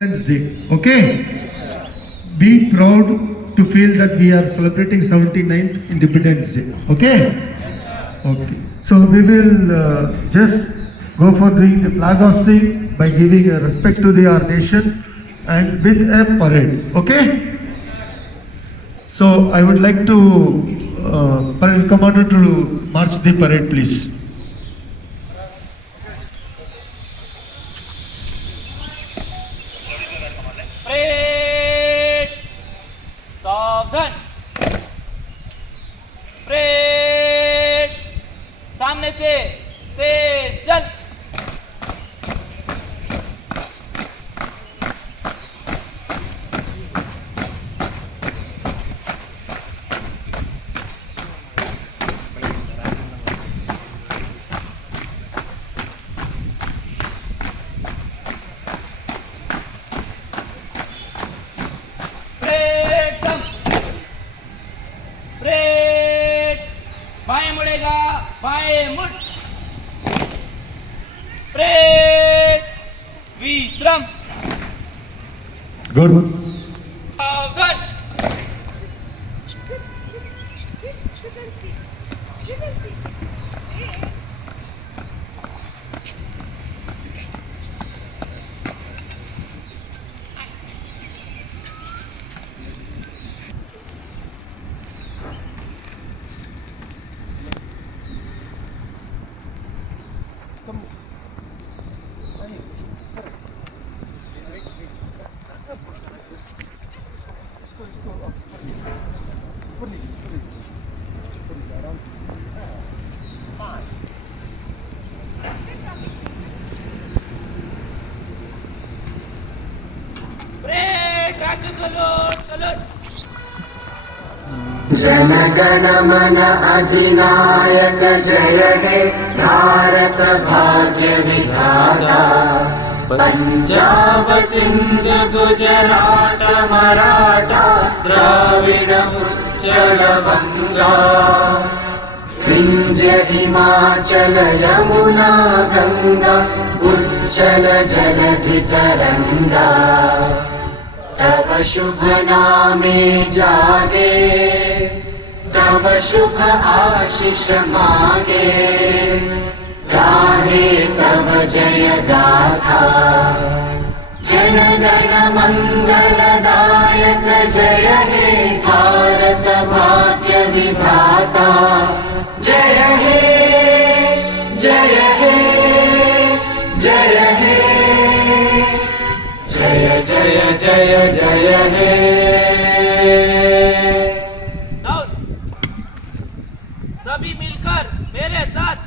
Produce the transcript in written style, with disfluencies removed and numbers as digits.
Independence Day. Okay? Be proud to feel that we are celebrating 79th Independence Day. Okay? Okay. So we will just go for doing the flag hosting by giving a respect to our nation and with a parade. Okay? So I would like to parade commander to march the parade, please. Parade सावधान parade सामने से तेज चल बाएं मुड़ेगा बाएं मुड़ parade विश्राम Good. सावधान parade राष्ट्र सलूट सलूट जनगण मन अधिनायक जय हे भारत भाग्य विधाता पंजाब सिंध गुजरात मराठा द्राविड उच्चल बंगा विंध्य हिमाचल यमुना गंगा उच्चल जलधि तरंगा तव शुभ नामे जागे तव शुभ आशीष मागे गाहे तव जय गाथा जनगण मंगलदायक जय हे भारत भाग्य विधाता जय हे जय हे जय हे जय जय जय जय हे सभी मिलकर मेरे साथ